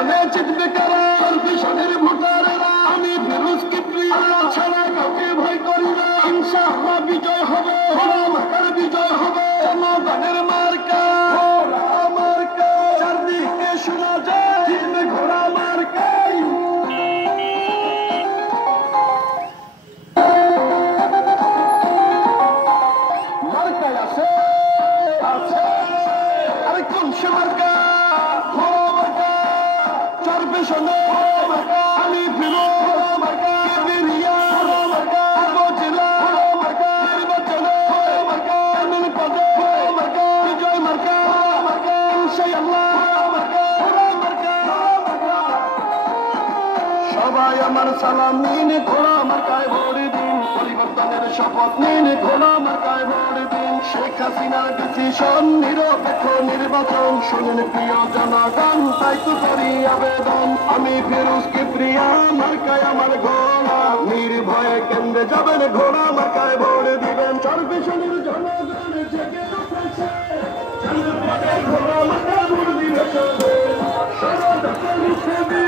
পেছনে জিতবে কারা পেছনের ভোটারেরা আমি ফিরোজ কিবরিয়া ছাড়া কাউকে ভয় করি না ইনশাআল্লাহ বিজয় হবে মার্কার বিজয় হবে জনগণের মার্কা ঘোড়া মার্কা চারদিকে শোনা যায় জিতবে ঘোড়া মার্কাই মার্কায় আছে আছে আরে কোন সে মার্কা ঘোড়া মার্কা চার পেছনে মার্কা আমি ফিরোজ মার্কা কিবরিয়া মার্কা উপজেলা মার্কা নির্বাচনে মার্কা আমিন পদে মার্কা বিজয় মার্কা মার্কা ইনশাআল্লাহ মার্কা ঘোড়া মার্কা সবাই আমার সালাম নিন ঘোড়া মার্কায় ভোট দিন পরিবর্তনের শপথ নিন ঘোড়া মার্কায় ভোট দিন শেখ হাসিনার ডিসিশন নিরপেক্ষ নির্বাচন শুনুন প্রিয় জনগণ তাই তো করি আবেদন আমি ফিরোজ কিবরিয়া মার্কায় আমার ঘোড়া নির্ভয়ে কেন্দ্রে যাবেন ঘোড়া মার্কায় ভোট দিবেন চরপেশনের জনগণ জেগে উঠেছে ঘোড়া মার্কায় ভোট দিবে সবে